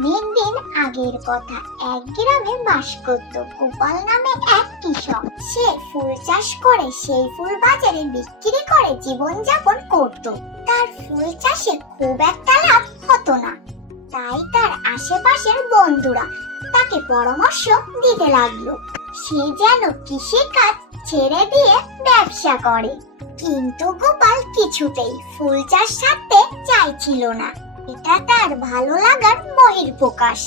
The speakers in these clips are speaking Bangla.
অনেক দিন আগের কথা। এক গ্রামে বাস করত গোপাল নামে এক কৃষক। সে ফুল চাষ করে সেই ফুল বাজারে বিক্রি করে জীবনযাপন করত। তার ফুল চাষে খুব একটা লাভ হতো না, তাই তার আশেপাশের বন্ধুরা তাকে পরামর্শ দিতে লাগলো সে যেন কৃষিকাজ ছেড়ে দিয়ে ব্যবসা করে। কিন্তু গোপাল কিছুতেই ফুল চাষ ছাড়তে চাইছিল না। এটা তার ভালো লাগার বহিঃপ্রকাশ।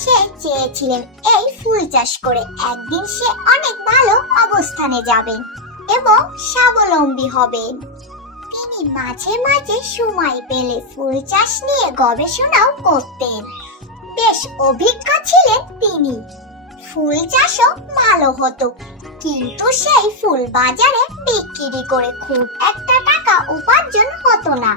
সে চেয়েছিলেন এই ফুল চাষ করে একদিন সে অনেক ভালো অবস্থানে যাবেন এবং স্বাবলম্বী হবেন। তিনি মাঝে মাঝে সময় পেলে ফুল চাষ নিয়ে গবেষণাও করতেন। বেশ অভিজ্ঞ ছিলেন তিনি। ফুল চাষও ভালো হতো, কিন্তু সেই ফুল বাজারে বিক্রি করে খুব একটা টাকা উপার্জন হতো না।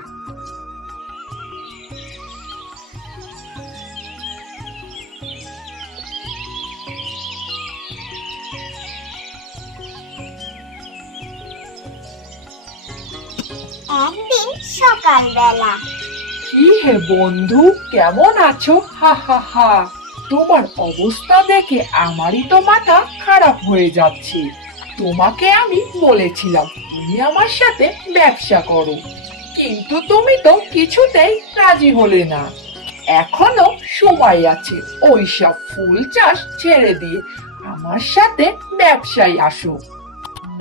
একদিন সকালবেলা। কি হে বন্ধু, কেমন আছো? হা হা হা, তোমার অবস্থা দেখে আমারই তো মাথা খারাপ হয়ে যাচ্ছে। তোমাকে আমি বলেছিলাম তুমি আমার সাথে ব্যবসা করো, কিন্তু তুমি তো কিছুতেই রাজি হলে না। এখনো সময় আছে, ওইসব ফুল চাষ ছেড়ে দিয়ে আমার সাথে ব্যবসায় আসো।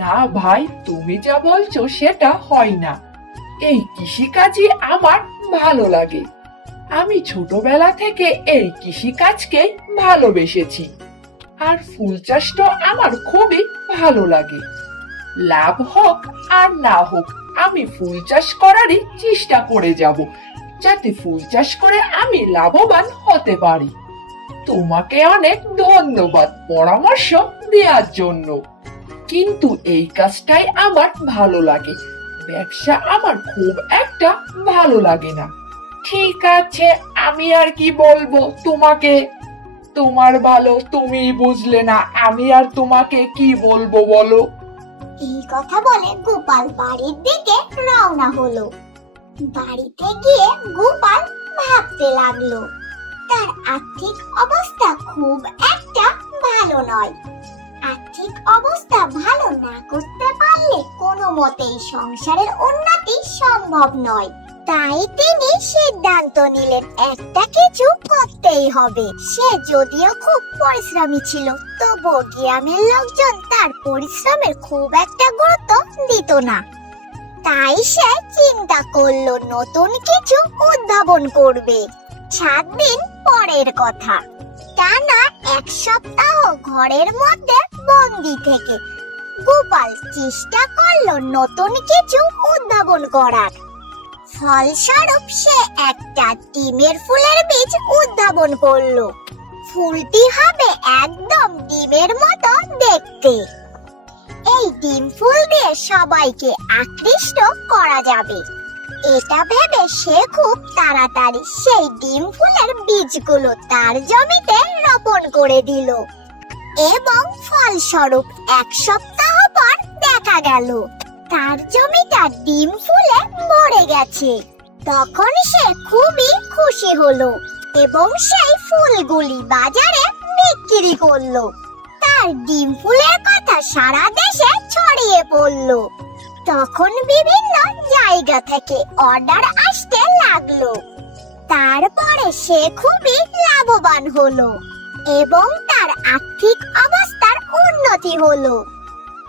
না ভাই, তুমি যা বলছো সেটা হয় না। এই কৃষিকাজই আমার ভালো লাগে। আমি ছোটবেলা থেকে এই কৃষিকাজকে ভালোবেসেছি, আর ফুল চাষটা আমার খুবই ভালো লাগে। লাভ হোক আর না হোক, আমি ফুল চাষ করারই চেষ্টা করে যাব, যাতে ফুল চাষ করে আমি লাভবান হতে পারি। তোমাকে অনেক ধন্যবাদ পরামর্শ দেওয়ার জন্য, কিন্তু এই কাজটাই আমার ভালো লাগে। ব্যবসা আমার খুব একটা ভালো লাগে না। ঠিক আছে, আমি আর কি বলবো তোমাকে, তোমার ভালো তুমি বুঝলে না, আমি আর তোমাকে কি বলবো বলো। এই কথা বলে গোপাল বাড়ির দিকে রওনা হলো। বাড়িতে গিয়ে গোপাল ভাবতে লাগলো তার আর্থিক অবস্থা খুব একটা ভালো নয়। আর্থিক অবস্থা ভালো না করতে পারলে কোনো মতেই সংসারের উন্নতি সম্ভব নয়। তাই তিনি সিদ্ধান্ত নিলেন একটা কিছু করতেই হবে। সে যদিও খুব পরিশ্রমী ছিল, তবু গ্রামের লোকজন তার পরিশ্রমের খুব একটা গুরুত্ব দিত না। তাই সে চিন্তা করলো নতুন কিছু উদ্ভাবন করবে। 7 দিন পরের কথা। টানা 1 সপ্তাহ ঘরের মধ্যে বন্দি থেকে গোপাল চেষ্টা করলো নতুন কিছু উদ্ভাবন করার। ফলস্বরূপ সে একটা ডিমের ফুলের বীজ উদ্ভাবন করলো। ফুলটি হবে একদম ডিমের মতো দেখতে। এই ডিম ফুল দিয়ে সবাইকে আকৃষ্ট করা যাবে, এটা ভেবে সে খুব তাড়াতাড়ি সেই ডিম ফুলের বীজগুলো তার জমিতে রোপণ করে দিল এবং ফলস্বরূপ 1 সপ্তাহ পর দেখা গেল তার জমিটা ডিম ফুলে ভরে গেছে। তখন সে খুবই খুশি হলো এবং সেই ফুলগুলি বাজারে বিক্রি করলো। তার ডিম ফুলের কথা সারা দেশে ছড়িয়ে পড়লো। তখন বিভিন্ন জায়গা থেকে অর্ডার আসতে লাগলো। তারপরে সে খুবই লাভবান হলো এবং তার আর্থিক অবস্থার উন্নতি হলো।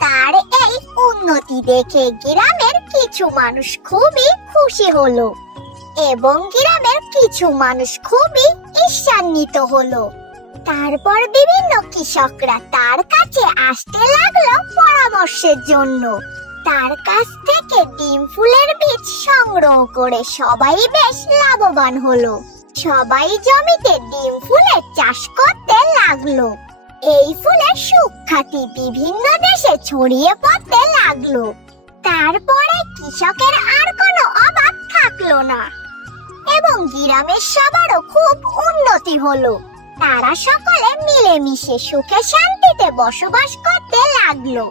তার এই উন্নতি দেখে গ্রামের কিছু মানুষ খুবই খুশি হলো এবং গ্রামের কিছু মানুষ খুবই ঈর্ষান্বিত হলো। তারপর বিভিন্ন কৃষকরা তার কাছে আসতে লাগলো পরামর্শের জন্য। তার কাছ থেকে ডিম ফুলের বীজ সংগ্রহ করে সবাই বেশ লাভবান হলো। সবাই জমিতে ডিম ফুলের চাষ করতে লাগলো। এই ফুলের সুখ্যাতি বিভিন্ন দেশে ছড়িয়ে পড়তে লাগলো। তারপরে কৃষকের আর কোনো অভাব থাকলো না এবং গ্রামের সবারও খুব উন্নতি হলো। তারা সকলে মিলেমিশে সুখে শান্তিতে বসবাস করতে লাগলো।